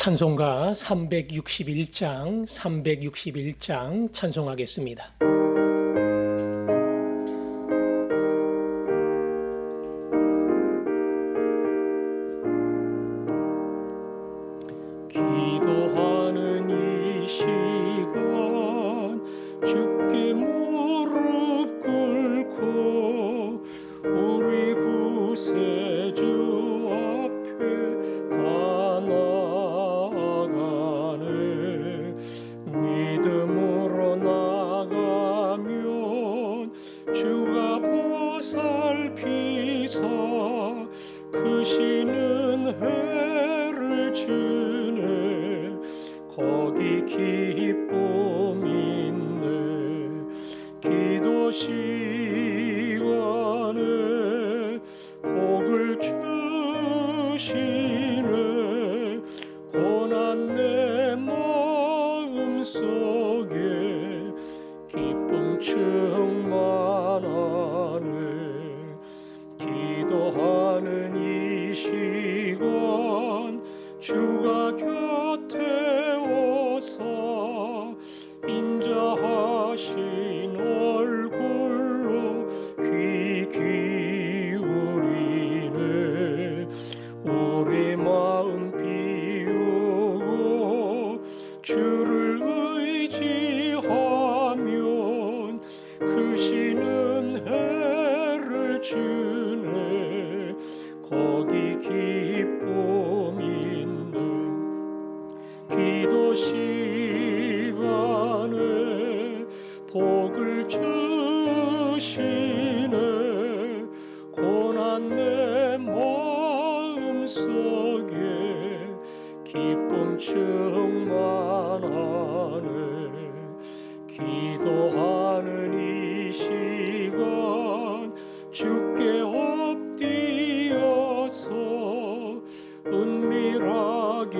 찬송가 361장 찬송하겠습니다. 기도하는 이 시간 주께 무릎 꿇고 우리 구세주 앞에 다 나아가네. 믿음으로 나가면 주가 보살피사 크시는 해를 주네. 거기 기쁨 있네. 기도 시간에 복을 주시네. 고난 내 마음 속에 기쁨 충만하네. 기도하는 이 시간 주가 곁에 오사 인자하신 얼굴로 귀 기울이네. 우리 마음 비우고 주를 의지하면 크시는 해를 주네. 거기 기쁨 있네. 기도 시간에 복을 주시네. 고난 내 마음 속에 기쁨 충만하네. 기도하는 이 시간 주께 엎드려서 은밀하게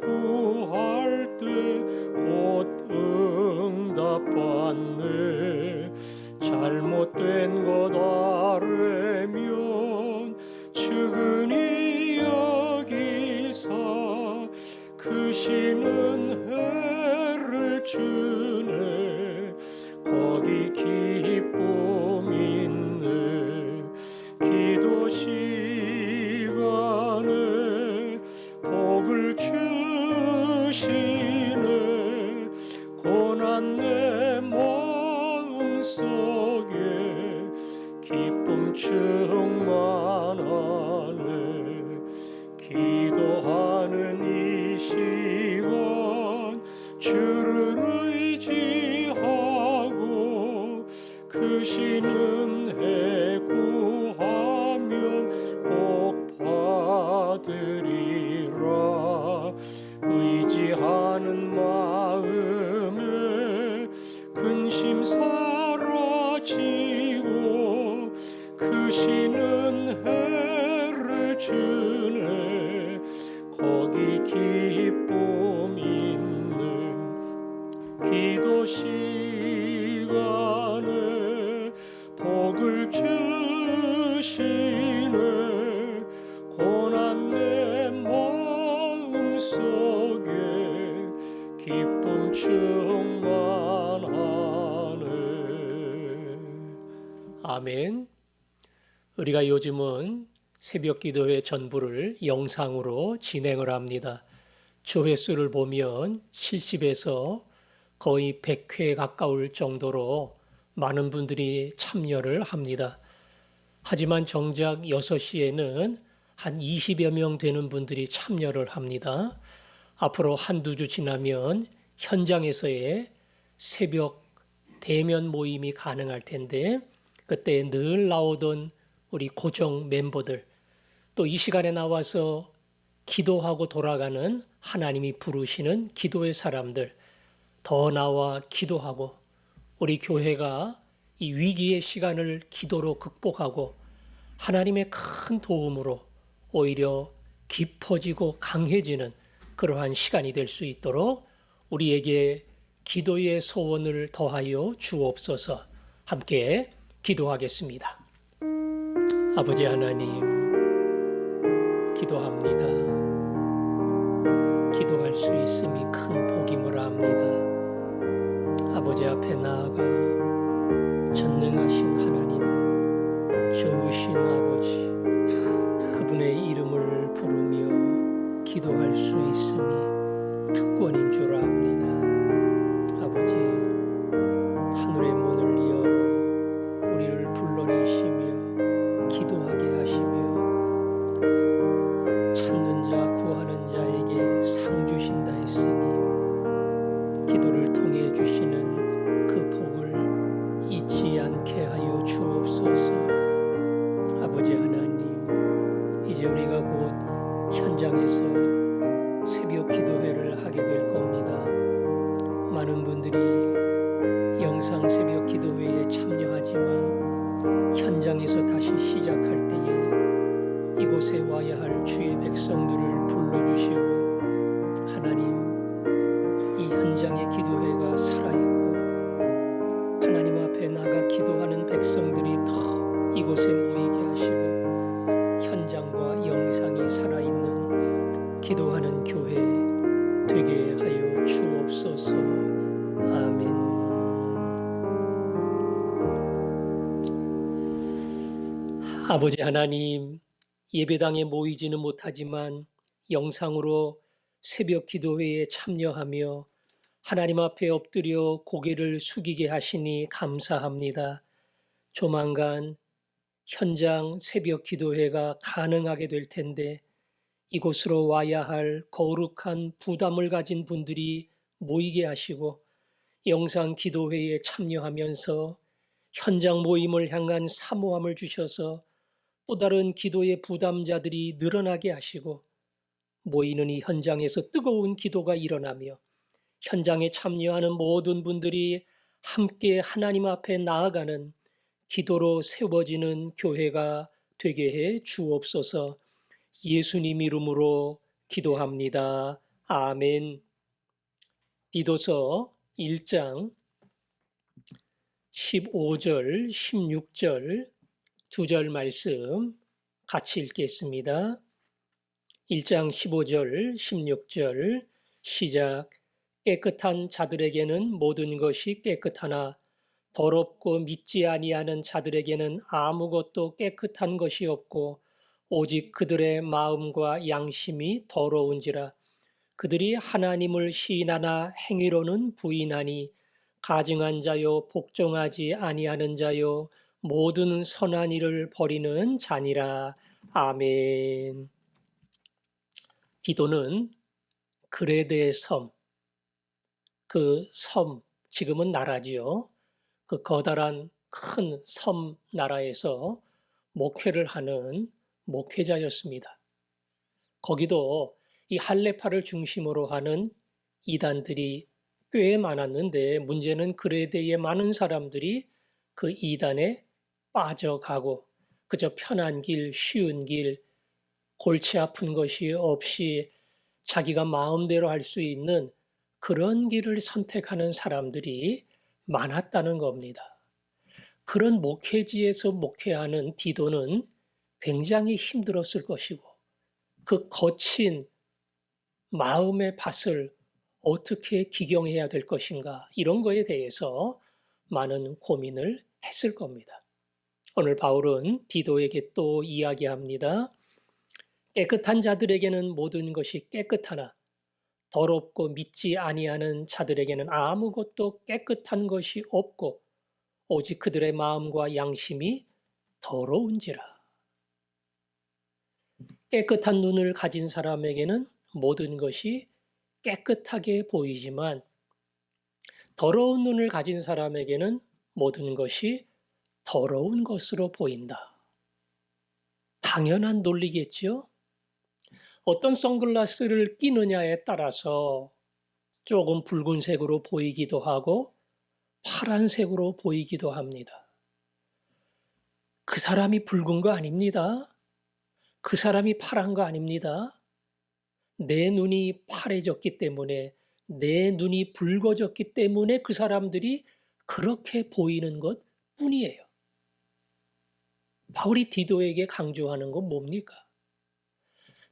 구할 때 곧 응답받네. 잘못된 것 아뢰면 측은히 여기사 크시는 해를 주네. 거기 기쁨 있네. 기도 시간에 복을 주시네. 고난 내 마음 속에 기쁨 충만하네. 기도하는 이 시간 주를 의지하고 크시는 해 구하면 꼭 받으리라. 의지하는 마음에 근심 사라지고 크시는 해를 주네. 거기 기쁨 있네. 기도 시간에 복을 주시네. 고난 내 마음 속에 기쁨 충만하네. 아멘. 우리가 요즘은 새벽 기도회 전부를 영상으로 진행을 합니다. 조회수를 보면 70에서 거의 100회에 가까울 정도로 많은 분들이 참여를 합니다. 하지만 정작 6시에는 한 20여 명 되는 분들이 참여를 합니다. 앞으로 한두 주 지나면 현장에서의 새벽 대면 모임이 가능할 텐데 그때 늘 나오던 우리 고정 멤버들 또 이 시간에 나와서 기도하고 돌아가는 하나님이 부르시는 기도의 사람들 더 나와 기도하고 우리 교회가 이 위기의 시간을 기도로 극복하고 하나님의 큰 도움으로 오히려 깊어지고 강해지는 그러한 시간이 될 수 있도록 우리에게 기도의 소원을 더하여 주옵소서. 함께 기도하겠습니다. 아버지 하나님, 기도합니다. 기도할 수 있음이 큰 복임을 압니다. 아버지 앞에 나아가 전능하신 하나님, 좋으신 아버지, 그분의 이름을 부르며 기도할 수 있음이 특권인 줄 압니다. 아버지, 하늘의 문을 열어 우리를 불러내시며 기도하게 하시며 찾는 자 구하는 자에게 상 주신다 했으니 기도를 통해 주시는 그 복을 잊지 않게 하여 주옵소서. 아버지 하나님, 이제 우리가 곧 현장에서 새벽 기도회를 하게 될 겁니다. 많은 분들이 영상 새벽 기도회에 참여하지만 현장에서 다시 시작할 때에 이곳에 와야 할 주의 백성들을 불러주시고, 하나님, 이 현장의 기도회가 살아있고 하나님 앞에 나가 기도하는 백성들이 더 이곳에 모이게 하시고 현장과 영상이 살아있는 기도하는 교회 되게 하여 주옵소서. 아멘. 아버지 하나님, 예배당에 모이지는 못하지만 영상으로 새벽 기도회에 참여하며 하나님 앞에 엎드려 고개를 숙이게 하시니 감사합니다. 조만간 현장 새벽 기도회가 가능하게 될 텐데 이곳으로 와야 할 거룩한 부담을 가진 분들이 모이게 하시고 영상 기도회에 참여하면서 현장 모임을 향한 사모함을 주셔서 또 다른 기도의 부담자들이 늘어나게 하시고 모이는 이 현장에서 뜨거운 기도가 일어나며 현장에 참여하는 모든 분들이 함께 하나님 앞에 나아가는 기도로 세워지는 교회가 되게 해 주옵소서. 예수님 이름으로 기도합니다. 아멘. 디도서 1장 15절, 16절 두 절 말씀 같이 읽겠습니다. 1장 15절, 16절 시작. 깨끗한 자들에게는 모든 것이 깨끗하나 더럽고 믿지 아니하는 자들에게는 아무것도 깨끗한 것이 없고 오직 그들의 마음과 양심이 더러운지라. 그들이 하나님을 시인하나 행위로는 부인하니 가증한 자요 복종하지 아니하는 자요 모든 선한 일을 버리는 자니라. 아멘. 디도는 그레데의 섬, 그 섬, 지금은 나라지요. 그 커다란 큰 섬 나라에서 목회를 하는 목회자였습니다. 거기도 이 할레파를 중심으로 하는 이단들이 꽤 많았는데 문제는 그레데의 많은 사람들이 그 이단에 빠져가고 그저 편한 길, 쉬운 길, 골치 아픈 것이 없이 자기가 마음대로 할 수 있는 그런 길을 선택하는 사람들이 많았다는 겁니다. 그런 목회지에서 목회하는 디도는 굉장히 힘들었을 것이고 그 거친 마음의 밭을 어떻게 기경해야 될 것인가 이런 거에 대해서 많은 고민을 했을 겁니다. 오늘 바울은 디도에게 또 이야기합니다. 깨끗한 자들에게는 모든 것이 깨끗하나 더럽고 믿지 아니하는 자들에게는 아무것도 깨끗한 것이 없고 오직 그들의 마음과 양심이 더러운지라. 깨끗한 눈을 가진 사람에게는 모든 것이 깨끗하게 보이지만 더러운 눈을 가진 사람에게는 모든 것이 더러운 것으로 보인다. 당연한 논리겠죠? 어떤 선글라스를 끼느냐에 따라서 조금 붉은색으로 보이기도 하고 파란색으로 보이기도 합니다. 그 사람이 붉은 거 아닙니다. 그 사람이 파란 거 아닙니다. 내 눈이 파래졌기 때문에, 내 눈이 붉어졌기 때문에 그 사람들이 그렇게 보이는 것 뿐이에요. 바울이 디도에게 강조하는 건 뭡니까?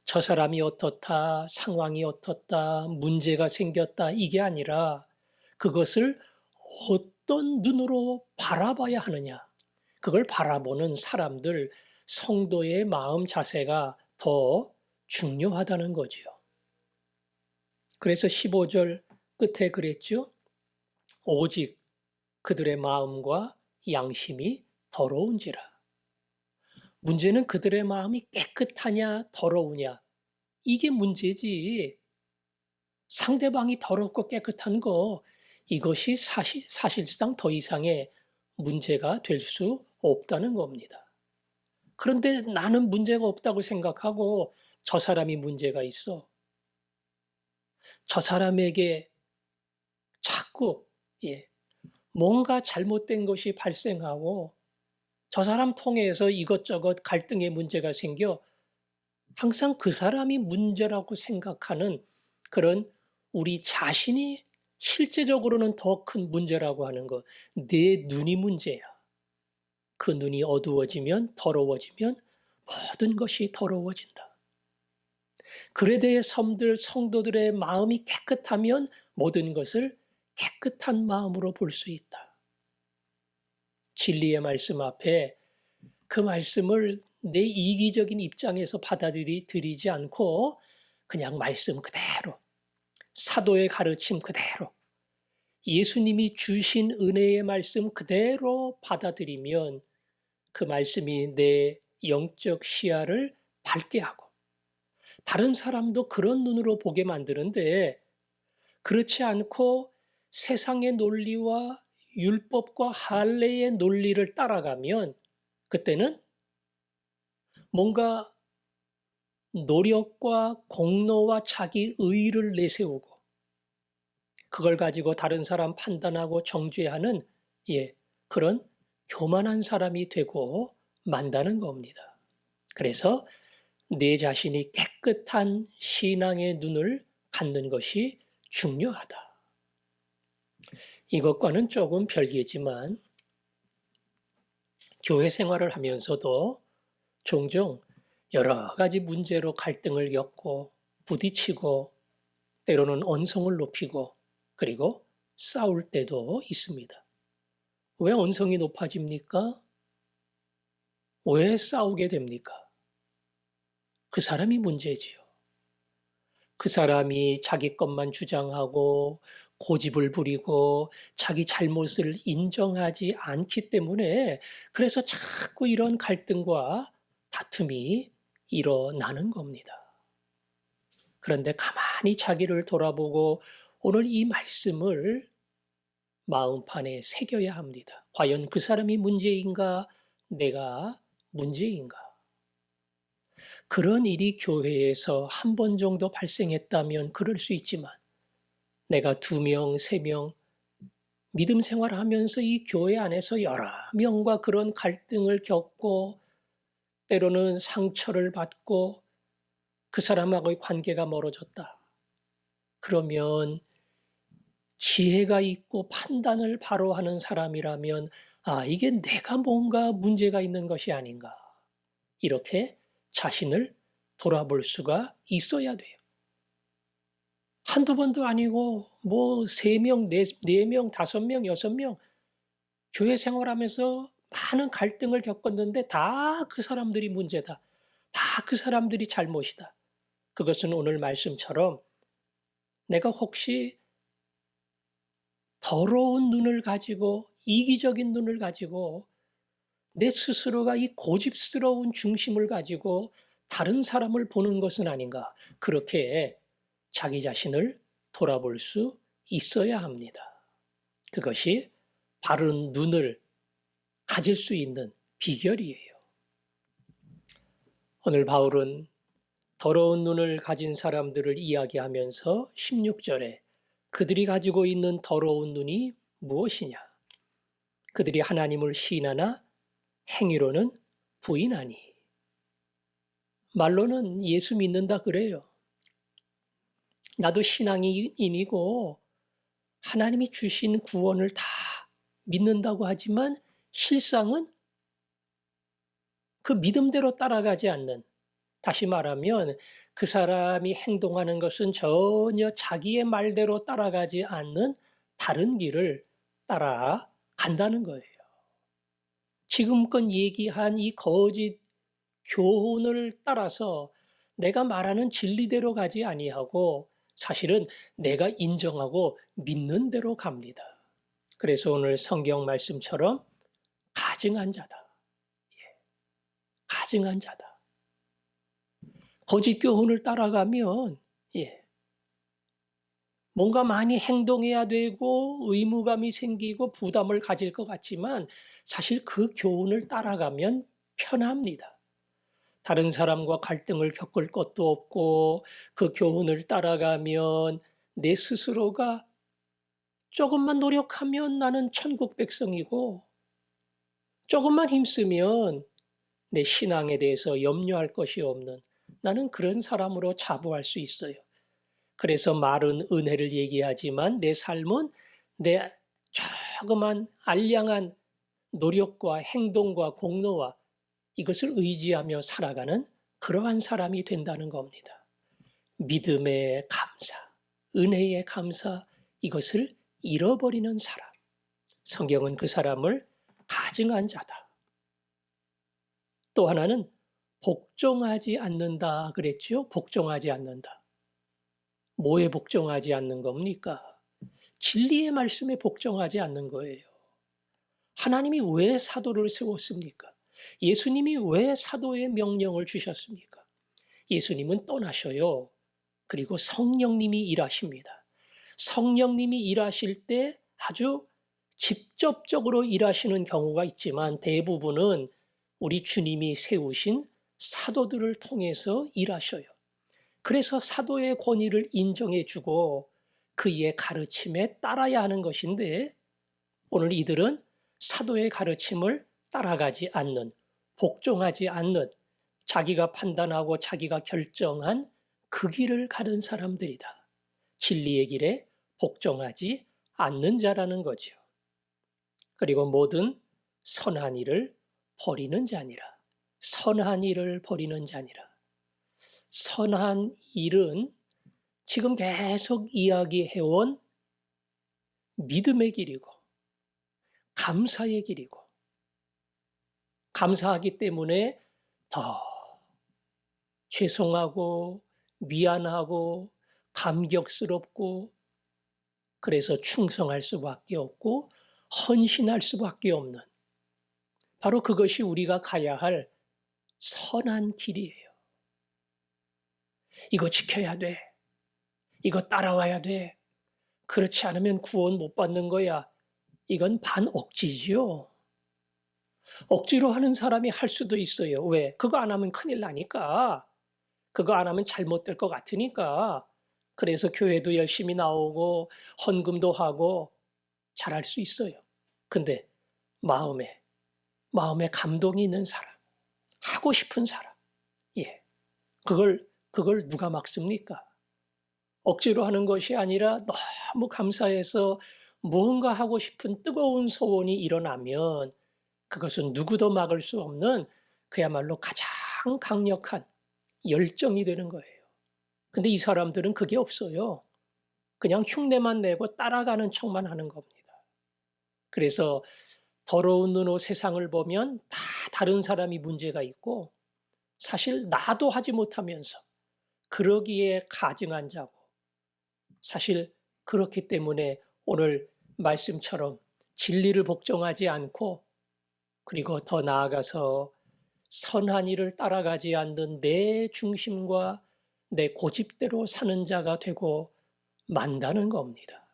저 사람이 어떻다, 상황이 어떻다, 문제가 생겼다, 이게 아니라 그것을 어떤 눈으로 바라봐야 하느냐. 그걸 바라보는 사람들, 성도의 마음 자세가 더 중요하다는 거지요. 그래서 15절 끝에 그랬죠. 오직 그들의 마음과 양심이 더러운지라. 문제는 그들의 마음이 깨끗하냐, 더러우냐. 이게 문제지. 상대방이 더럽고 깨끗한 거, 이것이 사실상 더 이상의 문제가 될 수 없다는 겁니다. 그런데 나는 문제가 없다고 생각하고 저 사람이 문제가 있어. 저 사람에게 자꾸 뭔가 잘못된 것이 발생하고 저 사람 통해서 이것저것 갈등의 문제가 생겨 항상 그 사람이 문제라고 생각하는 그런 우리 자신이 실제적으로는 더 큰 문제라고 하는 것. 내 눈이 문제야. 그 눈이 어두워지면 더러워지면 모든 것이 더러워진다. 그에 대해 성도들의 마음이 깨끗하면 모든 것을 깨끗한 마음으로 볼 수 있다. 진리의 말씀 앞에 그 말씀을 내 이기적인 입장에서 받아들이지 않고 그냥 말씀 그대로, 사도의 가르침 그대로, 예수님이 주신 은혜의 말씀 그대로 받아들이면 그 말씀이 내 영적 시야를 밝게 하고 다른 사람도 그런 눈으로 보게 만드는데, 그렇지 않고 세상의 논리와 율법과 할례의 논리를 따라가면 그때는 뭔가 노력과 공로와 자기 의의를 내세우고 그걸 가지고 다른 사람 판단하고 정죄하는 그런 교만한 사람이 되고 만다는 겁니다. 그래서 내 자신이 깨끗한 신앙의 눈을 갖는 것이 중요하다. 이것과는 조금 별개지만 교회 생활을 하면서도 종종 여러 가지 문제로 갈등을 겪고 부딪히고 때로는 언성을 높이고 그리고 싸울 때도 있습니다. 왜 언성이 높아집니까? 왜 싸우게 됩니까? 그 사람이 문제지요. 그 사람이 자기 것만 주장하고 고집을 부리고 자기 잘못을 인정하지 않기 때문에 그래서 자꾸 이런 갈등과 다툼이 일어나는 겁니다. 그런데 가만히 자기를 돌아보고 오늘 이 말씀을 마음판에 새겨야 합니다. 과연 그 사람이 문제인가? 내가 문제인가? 그런 일이 교회에서 한 번 정도 발생했다면 그럴 수 있지만 내가 2명, 3명 믿음 생활하면서 이 교회 안에서 여러 명과 그런 갈등을 겪고 때로는 상처를 받고 그 사람하고의 관계가 멀어졌다. 그러면 지혜가 있고 판단을 바로 하는 사람이라면 이게 내가 뭔가 문제가 있는 것이 아닌가. 이렇게 자신을 돌아볼 수가 있어야 돼요. 한두 번도 아니고 3명, 4명, 5명, 6명 교회 생활하면서 많은 갈등을 겪었는데 다 그 사람들이 문제다. 다 그 사람들이 잘못이다. 그것은 오늘 말씀처럼 내가 혹시 더러운 눈을 가지고 이기적인 눈을 가지고 내 스스로가 이 고집스러운 중심을 가지고 다른 사람을 보는 것은 아닌가. 그렇게 자기 자신을 돌아볼 수 있어야 합니다. 그것이 바른 눈을 가질 수 있는 비결이에요. 오늘 바울은 더러운 눈을 가진 사람들을 이야기하면서 16절에 그들이 가지고 있는 더러운 눈이 무엇이냐? 그들이 하나님을 시인하나 행위로는 부인하니. 말로는 예수 믿는다 그래요. 나도 신앙인이고 하나님이 주신 구원을 다 믿는다고 하지만 실상은 그 믿음대로 따라가지 않는, 다시 말하면 그 사람이 행동하는 것은 전혀 자기의 말대로 따라가지 않는 다른 길을 따라간다는 거예요. 지금껏 얘기한 이 거짓 교훈을 따라서 내가 말하는 진리대로 가지 아니하고 사실은 내가 인정하고 믿는 대로 갑니다. 그래서 오늘 성경 말씀처럼 가증한 자다. 가증한 자다. 거짓 교훈을 따라가면 뭔가 많이 행동해야 되고 의무감이 생기고 부담을 가질 것 같지만 사실 그 교훈을 따라가면 편합니다. 다른 사람과 갈등을 겪을 것도 없고 그 교훈을 따라가면 내 스스로가 조금만 노력하면 나는 천국 백성이고 조금만 힘쓰면 내 신앙에 대해서 염려할 것이 없는 나는 그런 사람으로 자부할 수 있어요. 그래서 말은 은혜를 얘기하지만 내 삶은 내 조그만 알량한 노력과 행동과 공로와 이것을 의지하며 살아가는 그러한 사람이 된다는 겁니다. 믿음의 감사, 은혜의 감사, 이것을 잃어버리는 사람. 성경은 그 사람을 가증한 자다. 또 하나는 복종하지 않는다 그랬죠? 복종하지 않는다. 뭐에 복종하지 않는 겁니까? 진리의 말씀에 복종하지 않는 거예요. 하나님이 왜 사도를 세웠습니까? 예수님이 왜 사도의 명령을 주셨습니까? 예수님은 떠나셔요. 그리고 성령님이 일하십니다. 성령님이 일하실 때 아주 직접적으로 일하시는 경우가 있지만 대부분은 우리 주님이 세우신 사도들을 통해서 일하셔요. 그래서 사도의 권위를 인정해주고 그의 가르침에 따라야 하는 것인데 오늘 이들은 사도의 가르침을 따라가지 않는, 복종하지 않는, 자기가 판단하고 자기가 결정한 그 길을 가는 사람들이다. 진리의 길에 복종하지 않는 자라는 거죠. 그리고 모든 선한 일을 버리는 자니라. 선한 일을 버리는 자니라. 선한 일은 지금 계속 이야기해온 믿음의 길이고 감사의 길이고 감사하기 때문에 더 죄송하고 미안하고 감격스럽고 그래서 충성할 수밖에 없고 헌신할 수밖에 없는 바로 그것이 우리가 가야 할 선한 길이에요. 이거 지켜야 돼. 이거 따라와야 돼. 그렇지 않으면 구원 못 받는 거야. 이건 반억지지요. 억지로 하는 사람이 할 수도 있어요. 왜? 그거 안 하면 큰일 나니까. 그거 안 하면 잘못될 것 같으니까. 그래서 교회도 열심히 나오고 헌금도 하고 잘할 수 있어요. 근데 마음에 감동이 있는 사람, 하고 싶은 사람, 그걸 누가 막습니까? 억지로 하는 것이 아니라 너무 감사해서 뭔가 하고 싶은 뜨거운 소원이 일어나면 그것은 누구도 막을 수 없는 그야말로 가장 강력한 열정이 되는 거예요. 근데 이 사람들은 그게 없어요. 그냥 흉내만 내고 따라가는 척만 하는 겁니다. 그래서 더러운 눈으로 세상을 보면 다 다른 사람이 문제가 있고 사실 나도 하지 못하면서 그러기에 가증한 자고 사실 그렇기 때문에 오늘 말씀처럼 진리를 복종하지 않고 그리고 더 나아가서 선한 일을 따라가지 않는 내 중심과 내 고집대로 사는 자가 되고 만다는 겁니다.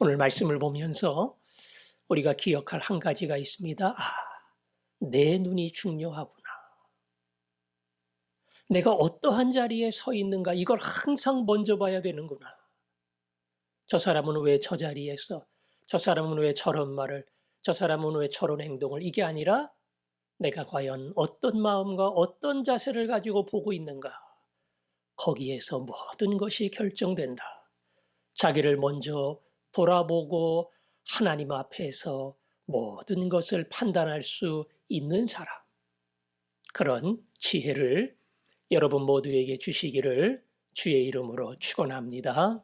오늘 말씀을 보면서 우리가 기억할 한 가지가 있습니다. 내 눈이 중요하구나. 내가 어떠한 자리에 서 있는가 이걸 항상 먼저 봐야 되는구나. 저 사람은 왜 저 자리에 있어? 저 사람은 왜 저런 말을? 저 사람은 왜 저런 행동을? 이게 아니라 내가 과연 어떤 마음과 어떤 자세를 가지고 보고 있는가? 거기에서 모든 것이 결정된다. 자기를 먼저 돌아보고 하나님 앞에서 모든 것을 판단할 수 있는 사람. 그런 지혜를 여러분 모두에게 주시기를 주의 이름으로 축원합니다.